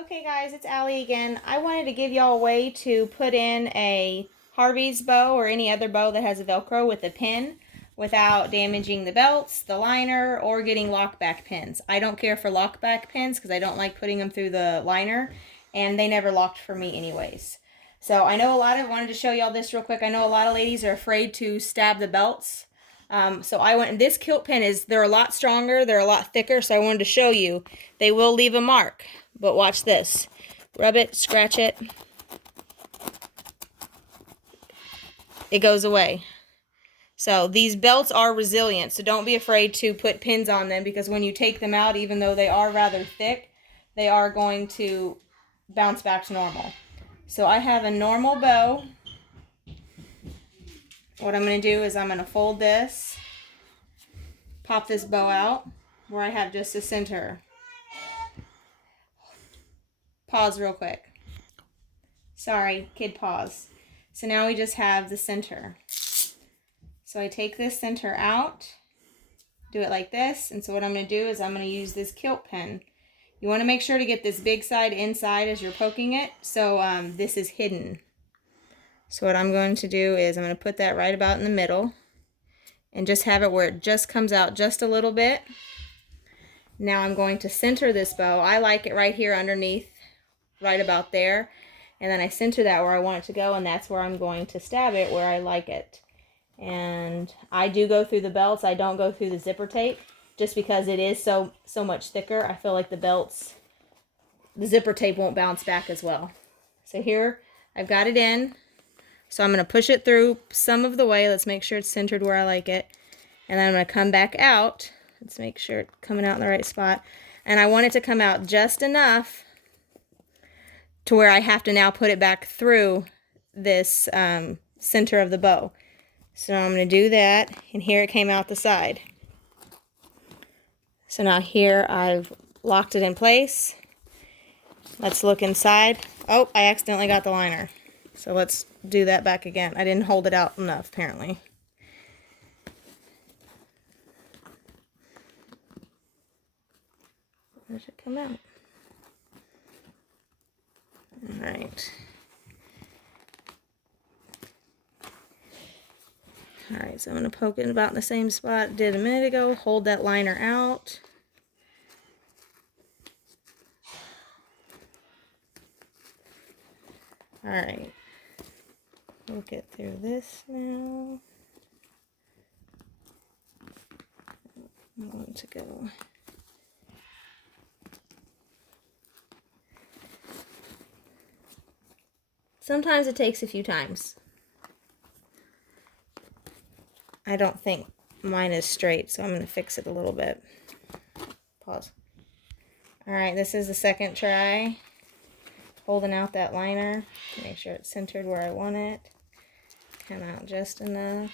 Okay guys, it's Allie again. I wanted to give y'all a way to put in a Harveys bow or any other bow that has a velcro with a pin without damaging the belts, the liner, or getting lockback pins. I don't care for lockback pins because I don't like putting them through the liner, and they never locked for me anyways. So I know wanted to show y'all this real quick. I know a lot of ladies are afraid to stab the belts. So I went, and this kilt pin they're a lot stronger, they're a lot thicker, so I wanted to show you. They will leave a mark. But watch this. Rub it, scratch it. It goes away. So these belts are resilient, so don't be afraid to put pins on them because when you take them out, even though they are rather thick, they are going to bounce back to normal. So I have a normal bow. What I'm going to do is I'm going to fold this, pop this bow out where I have just a center. Pause real quick. Sorry, kid pause. So now we just have the center. So I take this center out, do it like this, and so what I'm going to do is I'm going to use this kilt pin. You want to make sure to get this big side inside as you're poking it, so this is hidden. So what I'm going to do is I'm going to put that right about in the middle, and just have it where it just comes out just a little bit. Now I'm going to center this bow. I like it right here underneath, right about there, and then I center that where I want it to go, and that's where I'm going to stab it where I like it. And I do go through the belts. I don't go through the zipper tape just because it is so much thicker. I feel like the zipper tape won't bounce back as well. So here I've got it in. So I'm going to push it through some of the way. Let's make sure it's centered where I like it. And then I'm going to come back out. Let's make sure it's coming out in the right spot. And I want it to come out just enough to where I have to now put it back through this center of the bow. So now I'm going to do that, and here it came out the side. So now here I've locked it in place. Let's look inside. Oh, I accidentally got the liner. So let's do that back again. I didn't hold it out enough, apparently. Where did it come out? All right. Alright, so I'm going to poke it in about in the same spot I did a minute ago. Hold that liner out. Alright. We'll get through this now. I want to go. Sometimes it takes a few times. I don't think mine is straight, so I'm going to fix it a little bit. Pause. Alright, this is the second try. Holding out that liner. Make sure it's centered where I want it. Come out just enough.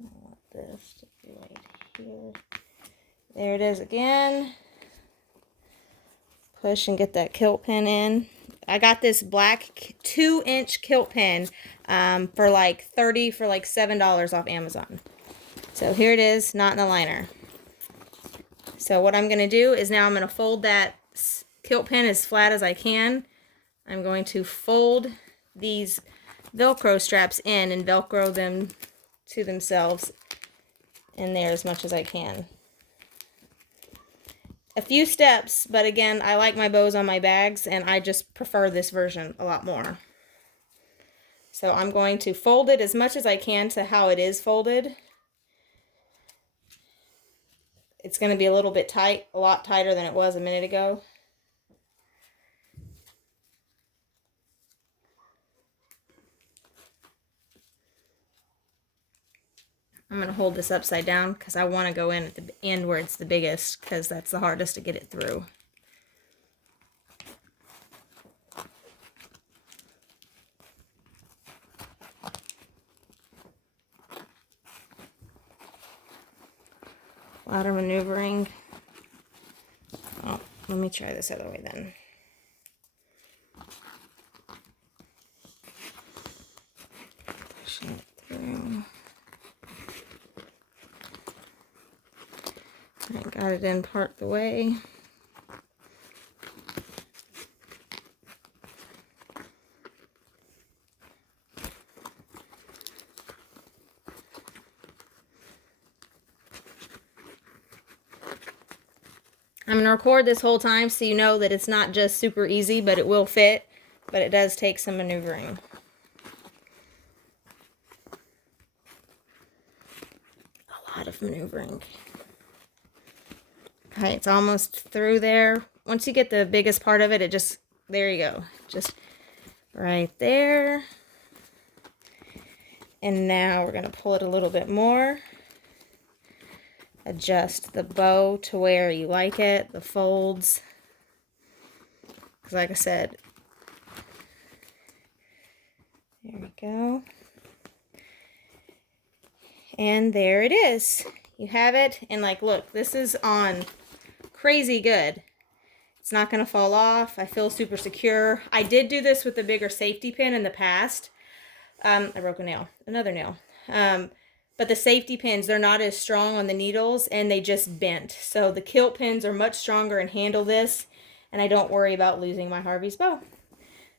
I want this to be right here. There it is again. Push and get that kilt pin in. I got this black 2-inch kilt pin for like $7 off Amazon. So here it is, not in the liner. So what I'm going to do is now I'm going to fold that kilt pin as flat as I can. I'm going to fold these Velcro straps in and Velcro them to themselves in there as much as I can. A few steps, but again, I like my bows on my bags, and I just prefer this version a lot more. So I'm going to fold it as much as I can to how it is folded. It's going to be a little bit tight, a lot tighter than it was a minute ago. I'm going to hold this upside down because I want to go in at the end where it's the biggest because that's the hardest to get it through. A lot of maneuvering. Oh, let me try this other way then. Pushing it through. I got it in part the way. I'm going to record this whole time so you know that it's not just super easy, but it will fit. But it does take some maneuvering. A lot of maneuvering. Okay, it's almost through there. Once you get the biggest part of it, it just, there you go. Just right there. And now we're going to pull it a little bit more. Adjust the bow to where you like it, the folds. Because like I said, there we go. And there it is. You have it. And like, look, this is on crazy good. It's not going to fall off. I feel super secure. I did do this with a bigger safety pin in the past. I broke a nail, another nail. But the safety pins, they're not as strong on the needles and they just bent. So the kilt pins are much stronger and handle this. And I don't worry about losing my Harveys bow.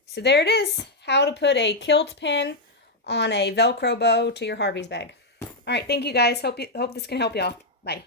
So there it is. How to put a kilt pin on a Velcro bow to your Harveys bag. All right, thank you guys. Hope this can help y'all. Bye.